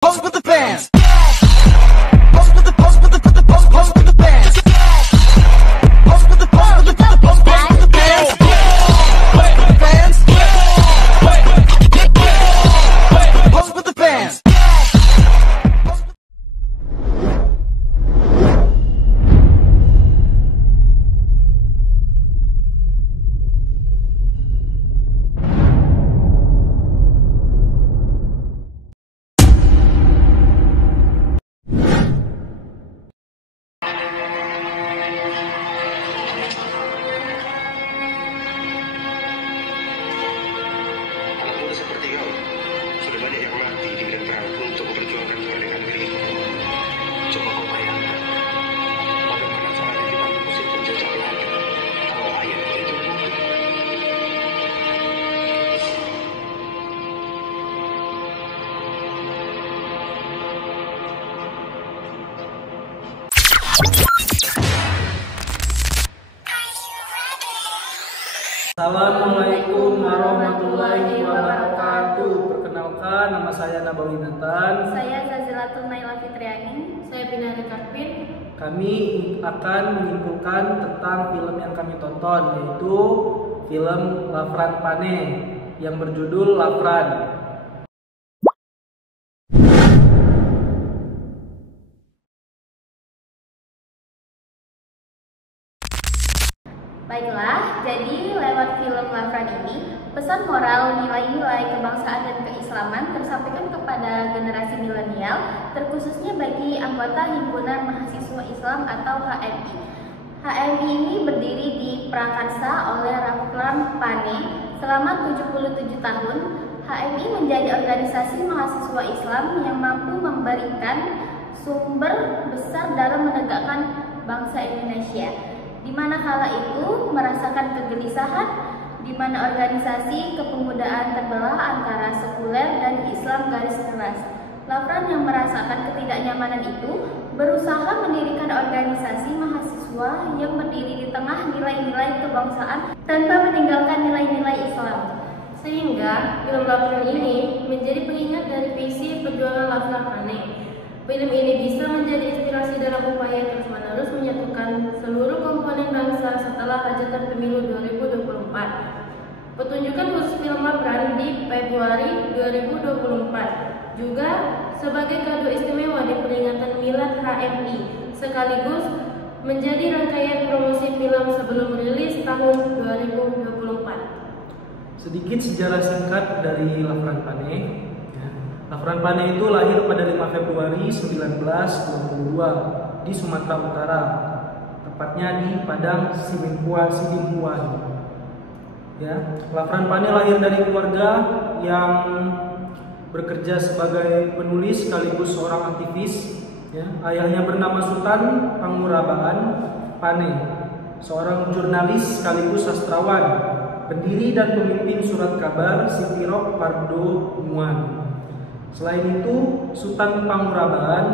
Pose with the bands. Pose with the pose with the pose with the bands. Pose with the pose with the pose with the bands. Pose with the bands. Pose with the bands. Assalamualaikum warahmatullahi wabarakatuh. Perkenalkan, nama saya Nabawi Nathan. Saya Zazilatul Naila Fitriani. Saya Binari Karpin. Kami akan menyimpulkan tentang film yang kami tonton, yaitu film Lafran Pane yang berjudul Lafran. Baiklah, jadi lewat film Lafran ini, pesan moral, nilai-nilai kebangsaan dan keislaman tersampaikan kepada generasi milenial, terkhususnya bagi anggota Himpunan Mahasiswa Islam atau HMI. HMI ini berdiri di Prakarsa oleh Lafran Pane selama 77 tahun. HMI menjadi organisasi mahasiswa Islam yang mampu memberikan sumber besar dalam menegakkan bangsa Indonesia. Di mana kala itu merasakan kegelisahan, di mana organisasi kepemudaan terbelah antara sekuler dan Islam garis keras. Lafran yang merasakan ketidaknyamanan itu berusaha mendirikan organisasi mahasiswa yang berdiri di tengah nilai-nilai kebangsaan tanpa meninggalkan nilai-nilai Islam. Sehingga film Lafran ini menjadi pengingat dari visi perjuangan Lafran Pane. Film ini bisa menjadi inspirasi dalam upaya terus-menerus menyatukan seluruh komponen bangsa setelah hajatan pemilu 2024. Pertunjukan khusus film Lafran di Februari 2024 juga sebagai kado istimewa di peringatan Milad HMI, sekaligus menjadi rangkaian promosi film sebelum rilis tahun 2024. Sedikit sejarah singkat dari Lafran Pane. Lafran Pane itu lahir pada 5 Februari 1922 di Sumatera Utara, tepatnya di Padang Sidimpuan. Ya, Lafran Pane lahir dari keluarga yang bekerja sebagai penulis sekaligus seorang aktivis. Ya, ayahnya bernama Sultan Pangurabaan Pane, seorang jurnalis sekaligus sastrawan, pendiri dan pemimpin surat kabar Sipirok Pardo Muan. Selain itu, Sultan Pangurabaan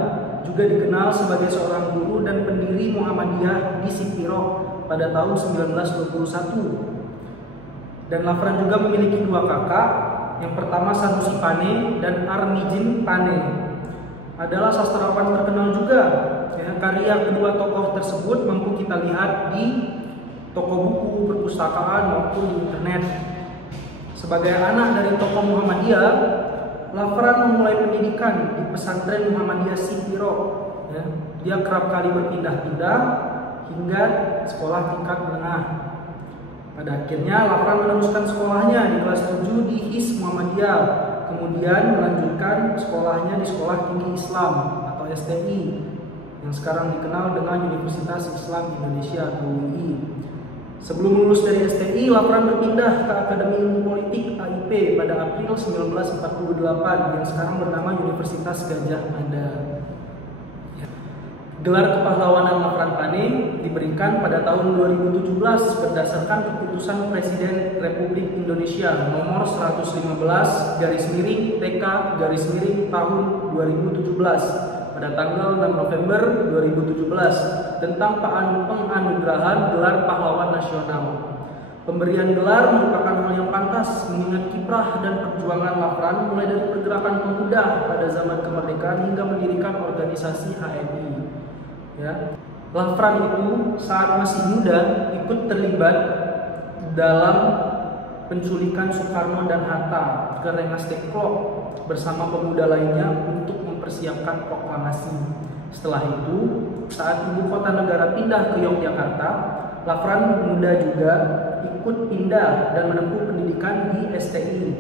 juga dikenal sebagai seorang guru dan pendiri Muhammadiyah di Sipirok pada tahun 1921. Dan Lafran juga memiliki dua kakak, yang pertama Sanusi Pane dan Armijin Pane. Adalah sastrawan terkenal juga. Ya, karya kedua tokoh tersebut mampu kita lihat di toko buku, perpustakaan maupun di internet. Sebagai anak dari tokoh Muhammadiyah, Lafran memulai pendidikan di pesantren Muhammadiyah Sipirok. Ya, dia kerap kali berpindah-pindah hingga sekolah tingkat menengah. Pada akhirnya Lafran meneruskan sekolahnya di kelas 7 di HIS Muhammadiyah, kemudian melanjutkan sekolahnya di Sekolah Tinggi Islam atau STI yang sekarang dikenal dengan Universitas Islam Indonesia atau UI. Sebelum lulus dari STI, Lafran berpindah ke Akademi Ilmu Politik AIP pada April 1948 yang sekarang bernama Universitas Gadjah Mada. Gelar kepahlawanan Lafran Pane diberikan pada tahun 2017 berdasarkan keputusan Presiden Republik Indonesia nomor 115/TK/tahun 2017 pada tanggal 6 November 2017 tentang penganugerahan gelar pahlawan nasional. Pemberian gelar merupakan hal yang pantas mengingat kiprah dan perjuangan Lafran mulai dari pergerakan pemuda pada zaman kemerdekaan hingga mendirikan organisasi HMI. Ya. Lafran itu saat masih muda ikut terlibat dalam penculikan Soekarno dan Hatta ke Rengas Dengklok bersama pemuda lainnya untuk mempersiapkan proklamasi. Setelah itu, saat ibu kota negara pindah ke Yogyakarta, Lafran muda juga ikut pindah dan menempuh pendidikan di STI.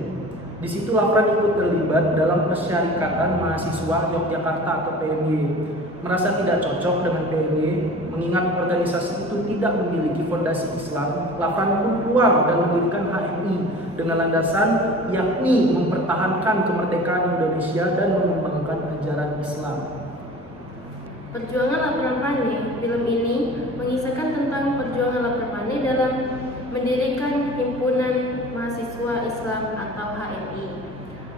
Di situ Lafran ikut terlibat dalam persyarikatan mahasiswa Yogyakarta atau PMY. Merasa tidak cocok dengan PMY, mengingat organisasi itu tidak memiliki fondasi Islam, Lafran pun keluar dan mendirikan HMI dengan landasan yakni mempertahankan kemerdekaan Indonesia dan mengembangkan ajaran Islam. Perjuangan Lafran Pane, film ini mengisahkan tentang perjuangan Lafran Pane dalam mendirikan Himpunan Mahasiswa Islam atau HMI.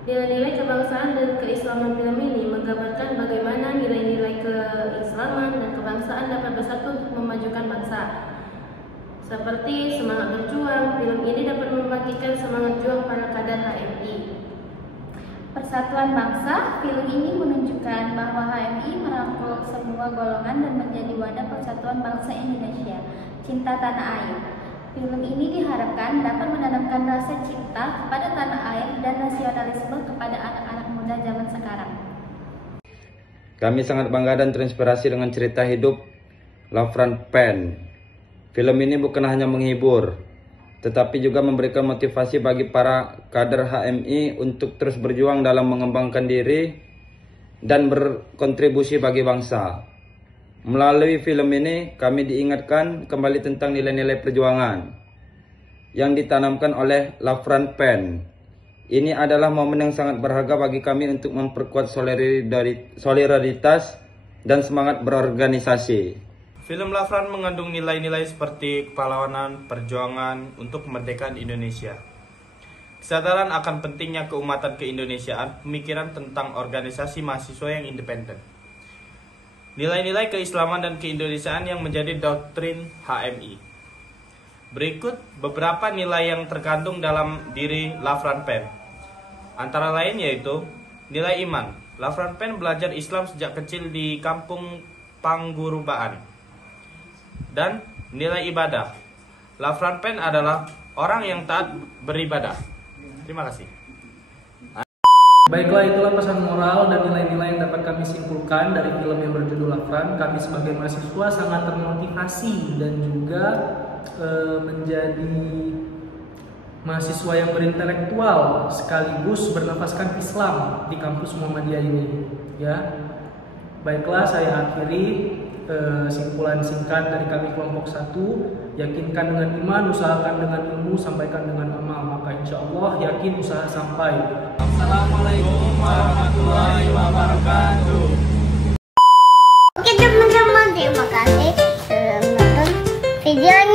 Nilai-nilai kebangsaan dan keislaman film ini menggambarkan bagaimana nilai-nilai keislaman dan kebangsaan dapat bersatu untuk memajukan bangsa. Seperti semangat berjuang, film ini dapat membangkitkan semangat juang para kader HMI. Persatuan bangsa, film ini menunjukkan bahwa HMI merangkul semua golongan dan menjadi wadah persatuan bangsa Indonesia, cinta tanah air. Film ini diharapkan dapat menanamkan rasa cinta kepada tanah air dan nasionalisme kepada anak-anak muda zaman sekarang. Kami sangat bangga dan terinspirasi dengan cerita hidup Lafran Pane. Film ini bukan hanya menghibur, tetapi juga memberikan motivasi bagi para kader HMI untuk terus berjuang dalam mengembangkan diri dan berkontribusi bagi bangsa. Melalui film ini, kami diingatkan kembali tentang nilai-nilai perjuangan yang ditanamkan oleh Lafran Pane. Ini adalah momen yang sangat berharga bagi kami untuk memperkuat solidaritas dan semangat berorganisasi. Film Lafran mengandung nilai-nilai seperti kepahlawanan, perjuangan untuk kemerdekaan Indonesia, kesadaran akan pentingnya keumatan keindonesiaan, pemikiran tentang organisasi mahasiswa yang independen, nilai-nilai keislaman dan keindonesiaan yang menjadi doktrin HMI. Berikut beberapa nilai yang terkandung dalam diri Lafran Pane. Antara lain yaitu nilai iman. Lafran Pane belajar Islam sejak kecil di kampung Panggurubaan. Dan nilai ibadah. Lafran Pane adalah orang yang taat beribadah. Terima kasih. Baiklah, itulah pesan moral dan nilai-nilai yang dapat kami simpulkan dari film yang berjudul Lafran. Kami sebagai mahasiswa sangat termotivasi dan juga menjadi mahasiswa yang berintelektual sekaligus bernafaskan Islam di kampus Muhammadiyah ini. Ya, baiklah, saya akhiri simpulan singkat dari kami kelompok 1. Yakinkan dengan iman, usahakan dengan ilmu, sampaikan dengan amal, maka insya Allah yakin usaha sampai. Assalamualaikum warahmatullahi wabarakatuh. Oke teman-teman, terima kasih sudah menonton video